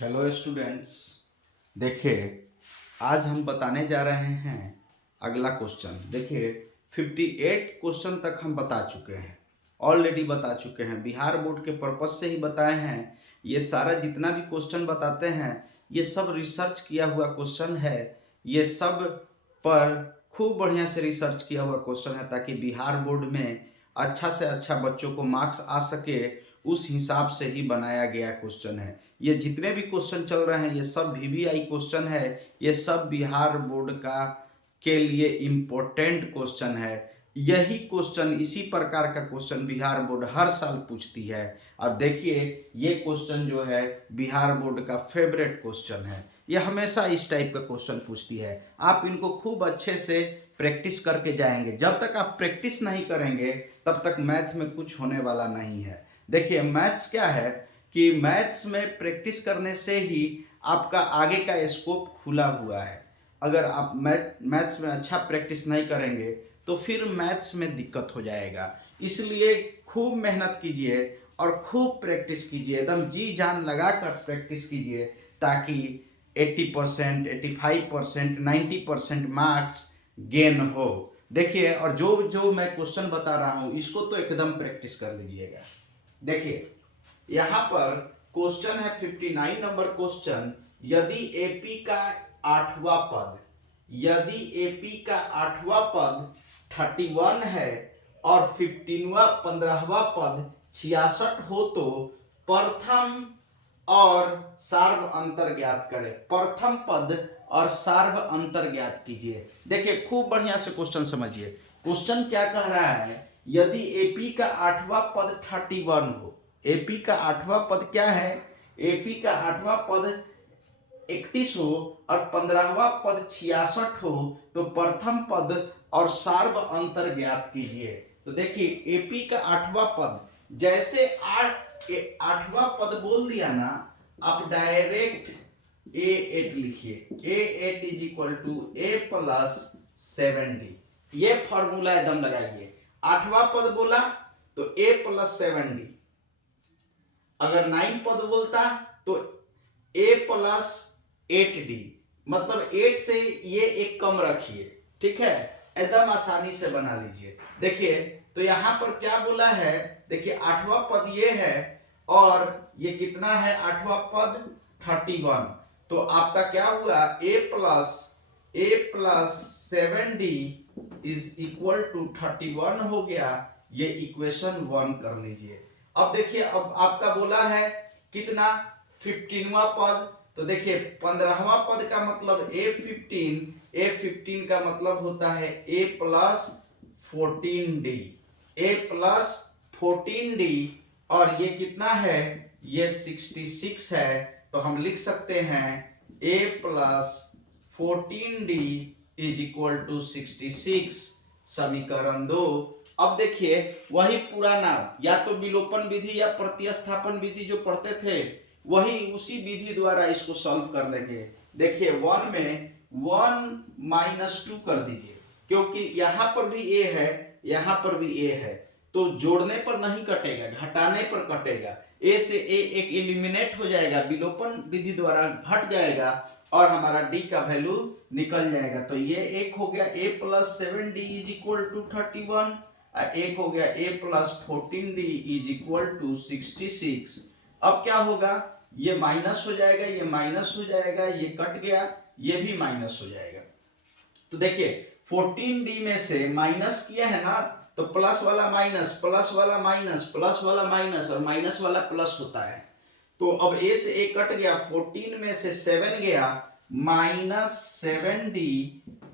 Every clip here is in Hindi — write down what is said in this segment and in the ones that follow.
हेलो स्टूडेंट्स, देखिए आज हम बताने जा रहे हैं अगला क्वेश्चन। देखिए 58 क्वेश्चन तक हम बता चुके हैं, ऑलरेडी बता चुके हैं, बिहार बोर्ड के पर्पस से ही बताए हैं। ये सारा जितना भी क्वेश्चन बताते हैं ये सब रिसर्च किया हुआ क्वेश्चन है। ये सब पर खूब बढ़िया से रिसर्च किया हुआ क्वेश्चन है ताकि बिहार बोर्ड में अच्छा से अच्छा बच्चों को मार्क्स आ सके, उस हिसाब से ही बनाया गया क्वेश्चन है। ये जितने भी क्वेश्चन चल रहे हैं ये सब VVI क्वेश्चन है। ये सब बिहार बोर्ड का के लिए इम्पोर्टेंट क्वेश्चन है। यही क्वेश्चन, इसी प्रकार का क्वेश्चन बिहार बोर्ड हर साल पूछती है। और देखिए ये क्वेश्चन जो है बिहार बोर्ड का फेवरेट क्वेश्चन है। ये हमेशा इस टाइप का क्वेश्चन पूछती है। आप इनको खूब अच्छे से प्रैक्टिस करके जाएंगे। जब तक आप प्रैक्टिस नहीं करेंगे तब तक मैथ में कुछ होने वाला नहीं है। देखिए मैथ्स क्या है कि मैथ्स में प्रैक्टिस करने से ही आपका आगे का स्कोप खुला हुआ है। अगर आप मैथ्स में अच्छा प्रैक्टिस नहीं करेंगे तो फिर मैथ्स में दिक्कत हो जाएगा। इसलिए खूब मेहनत कीजिए और खूब प्रैक्टिस कीजिए, एकदम जी जान लगा कर प्रैक्टिस कीजिए ताकि 80%, 85%, 90% मार्क्स गेन हो। देखिए और जो जो मैं क्वेश्चन बता रहा हूँ इसको तो एकदम प्रैक्टिस कर लीजिएगा। देखिए यहाँ पर क्वेश्चन है 59 नंबर क्वेश्चन। यदि एपी का आठवां पद, यदि एपी का आठवां पद 31 है और 15वां पद 66 हो तो प्रथम और सार्व अंतर ज्ञात करें। प्रथम पद और सार्व अंतर ज्ञात कीजिए। देखिए खूब बढ़िया से क्वेश्चन समझिए। क्वेश्चन क्या कह रहा है, यदि एपी का आठवां पद 31 हो। एपी का आठवां पद क्या है? एपी का आठवां पद 31 हो और 15वां पद 66 हो तो प्रथम पद और सार्व अंतर ज्ञात कीजिए। तो देखिए एपी का आठवां पद, जैसे आठवां पद बोल दिया ना, आप डायरेक्ट A8 लिखिए। A8 is equal to A plus 7D। ये फॉर्मूला एकदम लगाइए। आठवां पद बोला तो A प्लस 7D। अगर 9 पद बोलता तो A प्लस 8D, मतलब 8 से ये एक कम रखिए। ठीक है, एकदम आसानी से बना लीजिए। देखिए तो यहां पर क्या बोला है, देखिए आठवां पद ये है और ये कितना है, आठवां पद 31। तो आपका क्या हुआ, A plus 7D is equal to 31 हो गया। ये इक्वेशन 1 कर लीजिए। अब देखिए अब आपका बोला है कितना, 15वां पद। तो देखिए 15वां पद का मतलब A15 का मतलब होता है A plus 14D, A plus 14D। और ये कितना है, ये 66 है। तो हम लिख सकते हैं A plus 14D is equal to 66, समीकरण 2। अब देखिए वही पुराना, या तो विलोपन विधि या प्रतिस्थापन विधि जो पढ़ते थे वही, उसी विधि द्वारा इसको सॉल्व कर लेंगे। देखिए 1 में 1 माइनस 2 कर दीजिए, क्योंकि यहां पर भी A है, यहां पर भी A है, तो जोड़ने पर नहीं कटेगा, घटाने पर कटेगा। A से A एक एलिमिनेट हो जाएगा, विलोपन विधि द्वारा घट जाएगा और हमारा D का वैल्यू निकल जाएगा। तो ये एक हो गया A plus 7D is equal to 31, एक हो गया A plus 14D is equal to 66। अब क्या होगा, ये माइनस हो जाएगा, ये माइनस हो जाएगा, ये कट गया, ये भी माइनस हो जाएगा। तो देखिए 14D में से माइनस किया है ना, तो प्लस वाला माइनस, प्लस वाला माइनस, प्लस वाला माइनस और माइनस वाला प्लस होता है। तो अब A से A कट गया, 14 में से 7 गया, माइनस 7D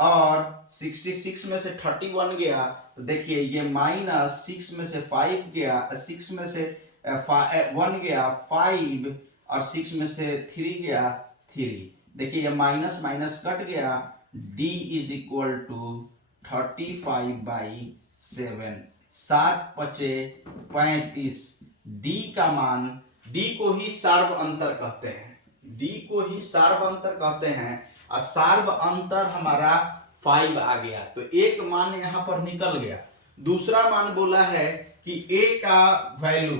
और 66 में से 31 गया। तो देखिए ये माइनस 6 में से 5 गया, 6 में से 1 गया 5 और 6 में से 3 गया 3। देखिए ये माइनस माइनस कट गया, D इज इक्वल टू 35/7, 7 पचे 35। D का मान, D को ही सार्व अंतर कहते हैं, D को ही सार्व अंतर कहते हैं। और सार्व अंतर हमारा 5 आ गया, तो एक मान यहां पर निकल गया। दूसरा मान बोला है कि A का वैल्यू,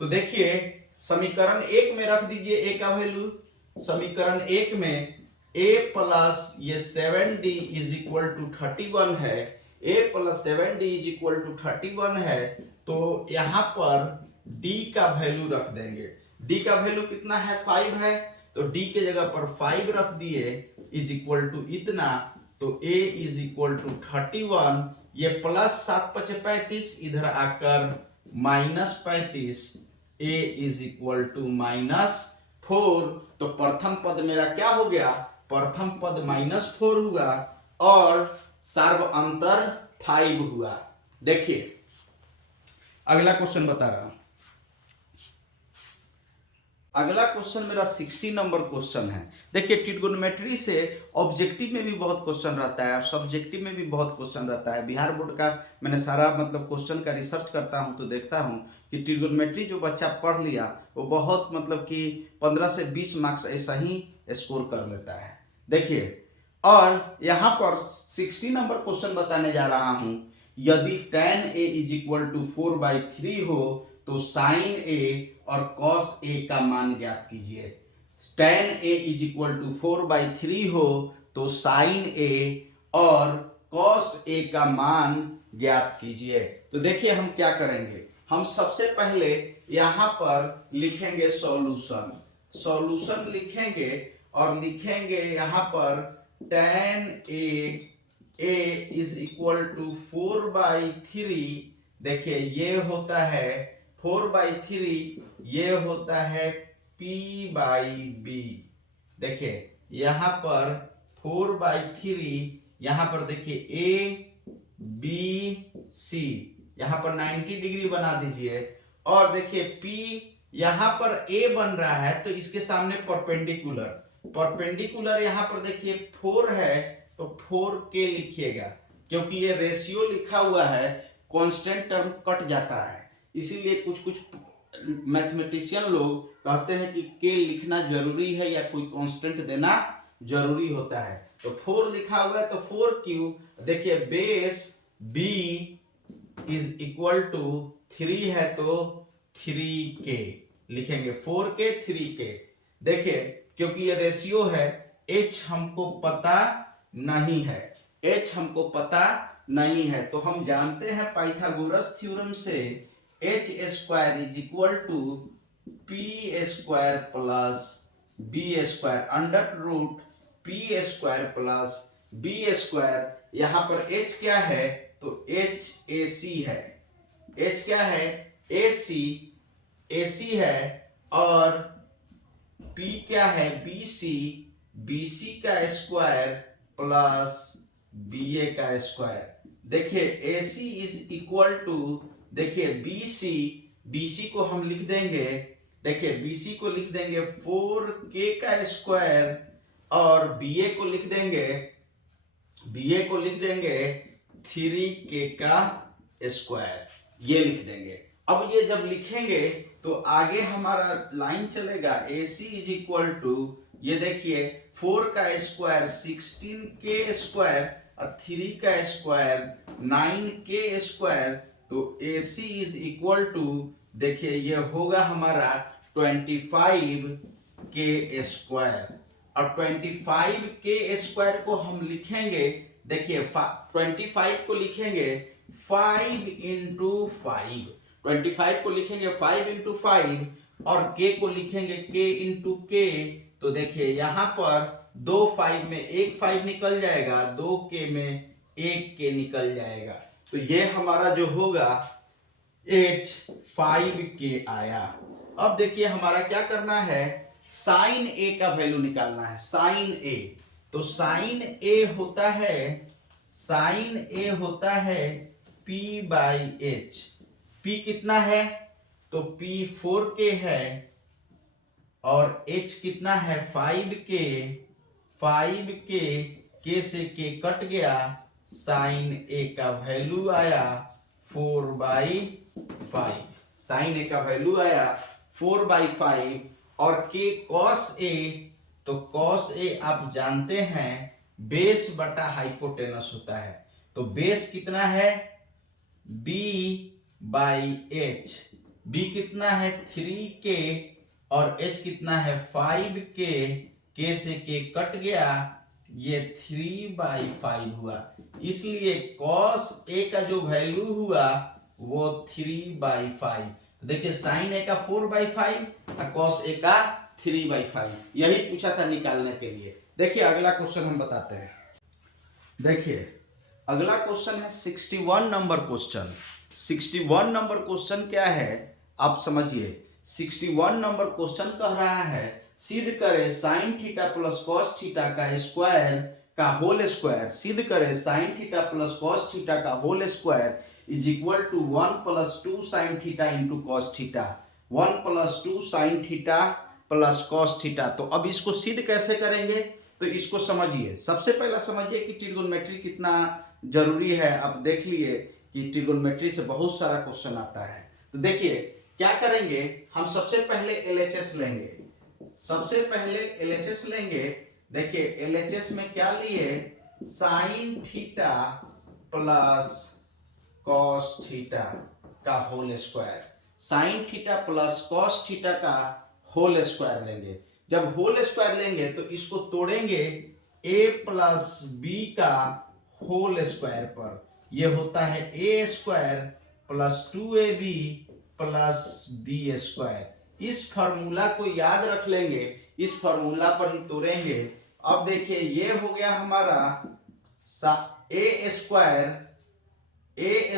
तो देखिए समीकरण 1 में रख दीजिए A का वैल्यू, समीकरण 1 में a प्लस ये 7d इज इक्वल टू 31 है, a plus 7d is equal to 31 है, तो यहाँ पर d का वैल्यू रख देंगे। d का वैल्यू कितना है? 5 है, तो d के जगह पर 5 रख दिए इज इक्वल टू इतना, तो a इज इक्वल टू 31, ये प्लस 7 × 35, इधर आकर -35, a इज इक्वल टू -4। तो प्रथम पद मेरा क्या हो गया? प्रथम पद -4 हुआ और सार्व अंतर 5 हुआ। देखिए अगला क्वेश्चन बता रहा हूं। अगला क्वेश्चन मेरा 60 नंबर क्वेश्चन है। देखिए ट्रिग्नोमेट्री से ऑब्जेक्टिव में भी बहुत क्वेश्चन रहता है और सब्जेक्टिव में भी बहुत क्वेश्चन रहता है। बिहार बोर्ड का मैंने सारा मतलब क्वेश्चन का रिसर्च करता हूं तो देखता हूं कि ट्रिग्नोमेट्री जो बच्चा पढ़ लिया वो बहुत मतलब कि 15 से 20 मार्क्स ऐसा ही स्कोर कर लेता है। देखिए और यहाँ पर 60 नंबर क्वेश्चन बताने जा रहा हूं। यदि tan a is equal to 4/3 हो तो sin a और cos a का मान ज्ञात कीजिए। tan a is equal to 4/3 हो तो sin a और cos a का मान ज्ञात कीजिए। तो देखिए हम क्या करेंगे, हम सबसे पहले यहाँ पर लिखेंगे सॉल्यूशन लिखेंगे और लिखेंगे यहाँ पर tan a is equal to 4/3। देखिए ये होता है 4/3, ये होता है p/b। देखिए यहाँ पर 4/3, यहाँ पर देखिए a b c, यहाँ पर 90 डिग्री बना दीजिए और देखिए p यहाँ पर a बन रहा है तो इसके सामने परपेंडिकुलर यहाँ पर देखिए 4 है तो 4k लिखिएगा, क्योंकि ये रेशियो लिखा हुआ है, कांस्टेंट टर्म कट जाता है, इसीलिए कुछ मैथमेटिशियन लोग कहते हैं कि k लिखना जरूरी है या कोई कांस्टेंट देना जरूरी होता है। तो 4 लिखा हुआ है तो 4q, देखिए base b is equal to 3 है तो 3k लिखेंगे, 4k 3k। देखिए क्योंकि ये रेशियो है, h हमको पता नहीं है, h हमको पता नहीं है, तो हम जानते हैं पाइथागोरस थ्योरम से h² is equal to p² plus b², under root p² plus b²। यहाँ पर h क्या है तो h ac है, h क्या है ac है, और p क्या है bc का स्क्वायर प्लस ba का स्क्वायर। देखिए ac इज इक्वल टू, देखिए bc को हम लिख देंगे, देखिए bc को लिख देंगे 4k का स्क्वायर और ba को लिख देंगे 3k का स्क्वायर, ये लिख देंगे। अब ये जब लिखेंगे तो आगे हमारा लाइन चलेगा AC इज इक्वल टू, ये देखिए 4 का स्क्वायर 16k स्क्वायर और 3 का स्क्वायर 9k स्क्वायर, तो AC इज इक्वल टू, देखिए ये होगा हमारा 25k स्क्वायर, और 25k स्क्वायर को हम लिखेंगे, देखिए 25 को लिखेंगे 5 into 5, 25 को लिखेंगे 5 into 5 और k को लिखेंगे k into k। तो देखिए यहाँ पर 2 5 में 1 5 निकल जाएगा, 2k में 1k निकल जाएगा, तो ये हमारा जो होगा h 5k आया। अब देखिए हमारा क्या करना है, साइन a का वैल्यू निकालना है, साइन a। तो साइन a होता है p/h। p कितना है तो p 4k है और h कितना है 5k, k से k कट गया, साइन a का वैल्यू आया 4/5, साइन a का वैल्यू आया 4/5 और k cos a, तो cos a आप जानते हैं बेस बटा हाइपोटेनस होता है, तो बेस कितना है b/h, b कितना है 3k और h कितना है 5k, k से k कट गया, ये 3/5 हुआ, इसलिए cos a का जो वैल्यू हुआ वो 3/5। तो देखिए sin a का 4/5 और cos a का 3/5, यही पूछा था निकालने के लिए। देखिए अगला क्वेश्चन हम बताते हैं। देखिए अगला क्वेश्चन है 61 नंबर क्वेश्चन। 61 नंबर क्वेश्चन क्या है आप समझिए। 61 नंबर क्वेश्चन कह रहा है सिद्ध करें sin theta plus cos theta का स्क्वायर का होल स्क्वायर, सिद्ध करें sin theta plus cos theta का whole square is equal to 1 + 2 sin theta into cos theta, 1 + 2 sin theta plus cos theta. तो अब इसको सिद्ध कैसे करेंगे, तो इसको समझिए। सबसे पहला समझिए कि ट्रिगोनोमेट्री कितना जरूरी है। आप देख लिए कि ट्रिगोनोमेट्री से बहुत सारा क्वेश्चन आता है। तो देखिए क्या करेंगे, हम सबसे पहले LHS लेंगे। सबसे पहले LHS लेंगे। देखिए LHS में क्या लिए, sine theta plus cos theta का whole square, sine theta plus cos theta का होल स्क्वायर लेंगे। जब होल स्क्वायर लेंगे तो इसको तोड़ेंगे a प्लस बी का होल स्क्वायर पर, यह होता है a square plus 2ab plus B square. इस फॉर्मूला को याद रख लेंगे, इस फॉर्मूला पर ही तोड़ेंगे। अब देखिए ये हो गया हमारा a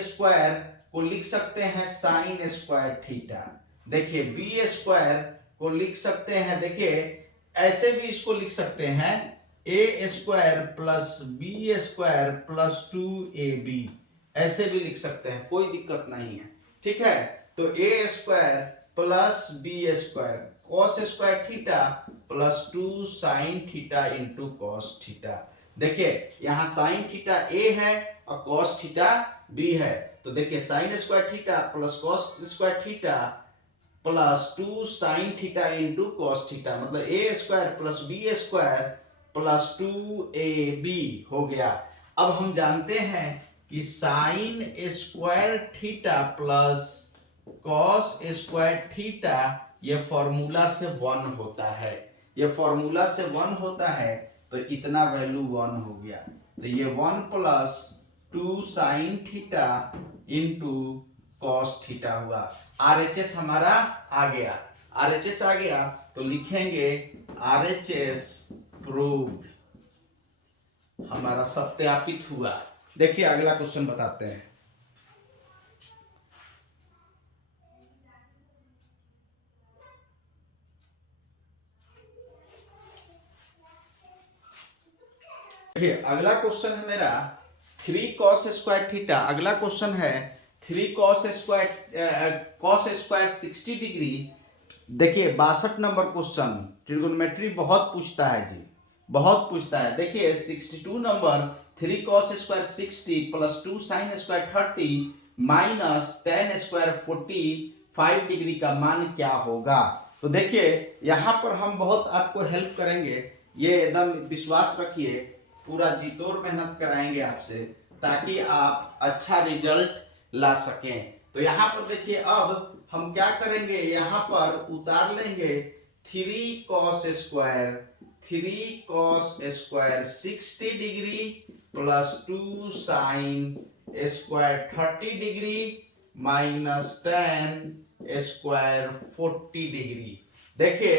स्क्वायर को लिख सकते हैं साइन स्क्वायर थीटा। देखिए बी स्क्वायर को लिख सकते हैं, देखिए ऐसे भी इसको लिख सकते हैं a square plus B square plus 2ab, ऐसे भी लिख सकते हैं, कोई दिक्कत नहीं है। ठीक है, तो a square plus B square cos square theta plus 2 sine theta into cos theta. देखिए यहाँ साइन थीटा a है और कॉस थीटा b है, तो देखिए sine square theta plus cos square theta plus 2 sine theta into cos theta, मतलब a square plus B square plus 2ab हो गया। अब हम जानते हैं कि sine square theta plus cos square theta ये फॉर्मूला से 1 होता है, ये फॉर्मूला से 1 होता है, तो इतना वैल्यू 1 हो गया। तो ये 1 plus 2 sine theta into cos theta हुआ। RHS हमारा आ गया, RHS आ गया तो लिखेंगे RHS प्रूव्ड, हमारा सत्यापित हुआ। देखिए अगला क्वेश्चन बताते हैं। देखिए अगला क्वेश्चन है मेरा 3 cos स्क्वायर थीटा। अगला क्वेश्चन है 3 cos स्क्वायर 60 डिग्री। देखिए 62 नंबर क्वेश्चन, ट्रिगोनोमेट्री बहुत पूछता है जी, बहुत पूछता है। देखिए 62 number 3 cos square 60 plus 2 sine square 30 minus tan square 45 degree का मान क्या होगा। तो देखिए यहाँ पर हम बहुत आपको हेल्प करेंगे, ये एकदम विश्वास रखिए, पूरा जी तोड़ मेहनत कराएंगे आपसे ताकि आप अच्छा रिजल्ट ला सकें। तो यहाँ पर देखिए अब हम क्या करेंगे, यहाँ पर उतार लेंगे 3 cos square 60 degree plus 2 sine square 30 degree minus tan square 40 degree. देखिए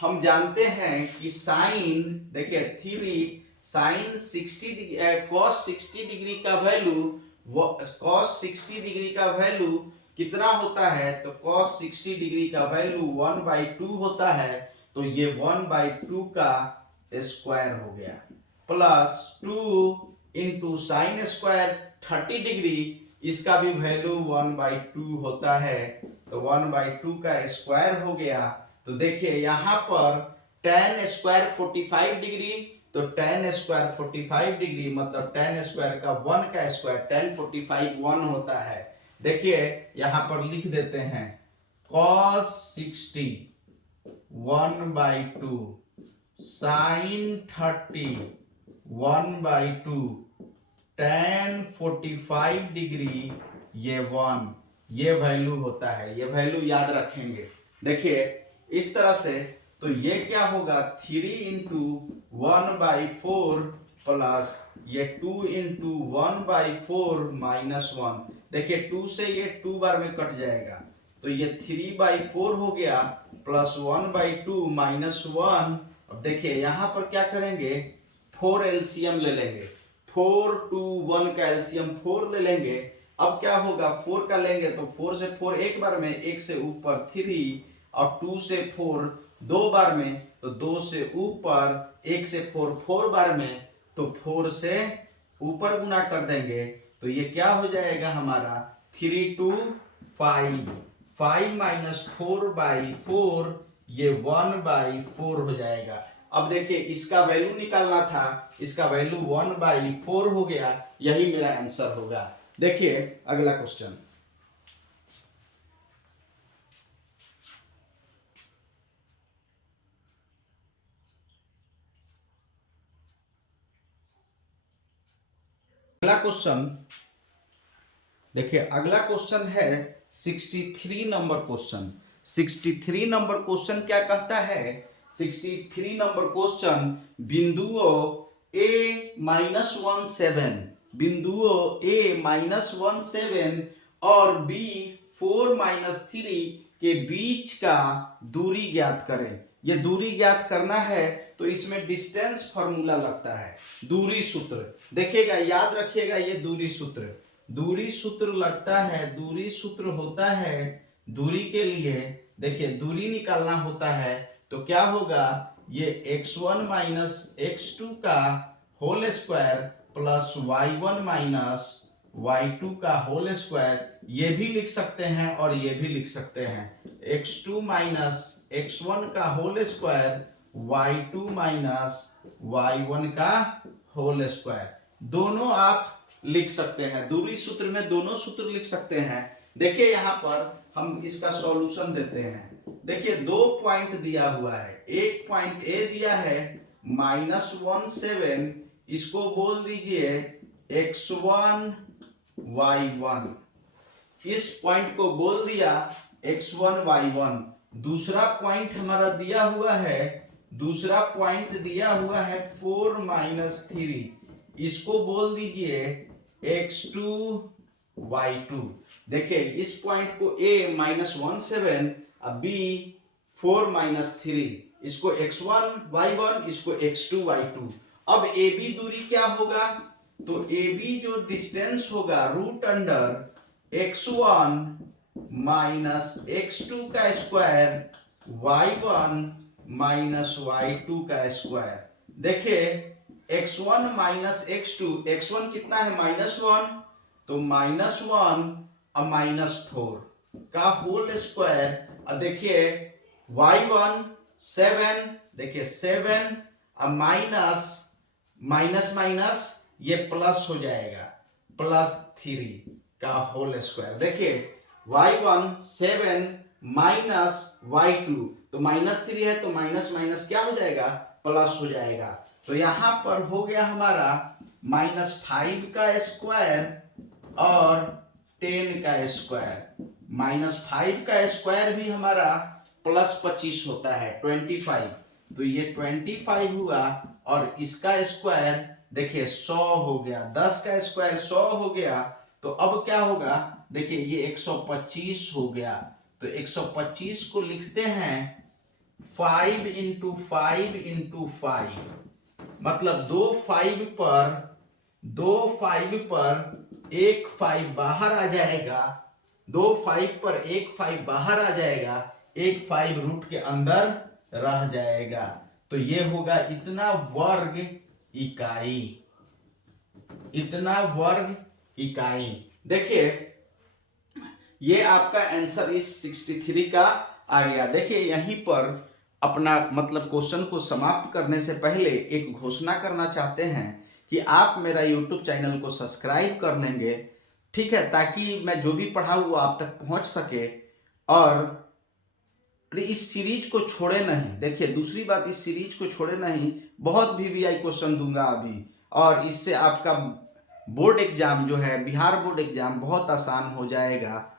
हम जानते हैं कि साइन, देखिए 3 साइन 60 डिग्री cos 60 डिग्री का वैल्यू, cos 60 डिग्री का वैल्यू कितना होता है, तो cos 60 डिग्री का वैल्यू 1/2 होता है, तो ये 1/2 का स्क्वायर हो गया, plus 2 into sine square 30 degree, इसका भी वैल्यू 1/2 होता है, तो 1/2 का स्क्वायर हो गया। तो देखिए यहाँ पर tan स्क्वायर 45 डिग्री, तो tan स्क्वायर 45 डिग्री मतलब tan स्क्वायर का 1 का स्क्वायर, tan 45 1 होता है। देखिए यहाँ पर लिख देते हैं cos 60 1/2 sin 30 1/2 tan 45 डिग्री ये 1, ये वैल्यू होता है, ये वैल्यू याद रखेंगे। देखिए इस तरह से, तो ये क्या होगा 3 × 1/4 प्लस ये 2 × 1/4 -1। देखिए 2 से ये 2 बार में कट जाएगा, तो ये 3/4 हो गया प्लस 1/2 -1। अब देखिए यहाँ पर क्या करेंगे, 4 एलसीएम ले लेंगे, 4 2 1 का एलसीएम 4 ले लेंगे। अब क्या होगा, 4 का लेंगे तो 4 से 4 एक बार में, 1 से ऊपर 3, और 2 से 4 दो बार में, तो 2 से ऊपर 1 से 4 4 बार में, तो 4 से ऊपर गुना कर देंगे, तो ये क्या हो जाएगा हमारा 3 2 5, 5 - 4/4, ये 1/4 हो जाएगा। अब देखिए इसका वैल्यू निकालना था, इसका वैल्यू 1/4 हो गया, यही मेरा आंसर होगा। देखिए अगला क्वेश्चन, अगला क्वेश्चन देखिए, अगला क्वेश्चन है 63 नंबर क्वेश्चन। 63 नंबर क्वेश्चन क्या कहता है, 63 नंबर क्वेश्चन बिंदुओं A-17, बिंदुओं A-17 और B4-3 के बीच का दूरी ज्ञात करें। ये दूरी ज्ञात करना है तो इसमें डिस्टेंस फॉर्मूला लगता है, दूरी सूत्र। देखिएगा, याद रखिएगा, ये दूरी सूत्र लगता है। दूरी सूत्र होता है, दूरी के लिए देखिए दूरी निकालना होता है, तो क्या होगा, ये x1 - x2 का whole square plus y1 - y2 का होल स्क्वायर, ये भी लिख सकते हैं और ये भी लिख सकते हैं। x2 - x1 का होल स्क्वायर, y2 - y1 का होल स्क्वायर, दोनों आप लिख सकते हैं। दूरी सूत्र में दोनों सूत्र लिख सकते हैं। देखिए यहाँ पर हम इसका सॉल्यूशन देते हैं। देखिए 2 पॉइंट दिया हुआ है, एक पॉइंट ए दिया है -17, इसको बोल दीजिए x1 y1, इस पॉइंट को बोल दिया x1 y1। दूसरा पॉइंट हमारा दिया हुआ है, दूसरा पॉइंट दिया हुआ है 4-3, इसको बोल दीजिए x2 y2। देखिए इस पॉइंट को a -17 और b 4-3, इसको x1 y1, इसको x2 y2। अब AB दूरी क्या होगा, तो AB जो डिस्टेंस होगा √x1 - x2 का स्क्वायर, y1 - y2 का स्क्वायर। देखिए x1 - x2, x1 कितना है -1, तो -1 और -4 का होल स्क्वायर। अब देखिए y1 7, देखिए 7 और माइनस ये प्लस हो जाएगा, +3 का होल स्क्वायर। देखिए y1 7 माइनस y2, तो -3 है तो माइनस क्या हो जाएगा, प्लस हो जाएगा। तो यहां पर हो गया हमारा -5 का स्क्वायर और 10 का स्क्वायर। -5 का स्क्वायर भी हमारा +25 होता है 25, तो ये 25 हुआ, और इसका स्क्वायर देखिए 100 हो गया, 10 का स्क्वायर 100 हो गया। तो अब क्या होगा, देखिए ये 125 हो गया, तो 125 को लिखते हैं 5 × 5 × 5, मतलब 2 5 पर एक 5 बाहर आ जाएगा, 2 5 पर एक 5 बाहर आ जाएगा, एक 5 रूट के अंदर रह जाएगा। तो ये होगा इतना वर्ग इकाई, इतना वर्ग इकाई। देखिए ये आपका आंसर इस 63 का आ गया। देखिए यहीं पर अपना मतलब क्वेश्चन को समाप्त करने से पहले एक घोषणा करना चाहते हैं कि आप मेरा YouTube चैनल को सब्सक्राइब कर लेंगे, ठीक है, ताकि मैं जो भी पढ़ाऊँ वो आप तक पहुंच सके, और इस सीरीज को छोड़े नहीं। देखिए दूसरी बात, इस सीरीज को छोड़े नहीं, बहुत VVI क्वेश्चन दूंगा अभी, और इससे आपका बोर्ड एग्जाम जो है, बिहार बोर्ड एग्जाम बहुत आसान हो जाएगा,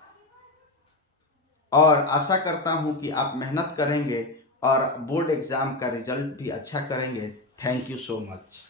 और आशा करता हूं कि आप मेहनत करेंगे और बोर्ड एग्ज़ाम का रिजल्ट भी अच्छा करेंगे। Thank you so much.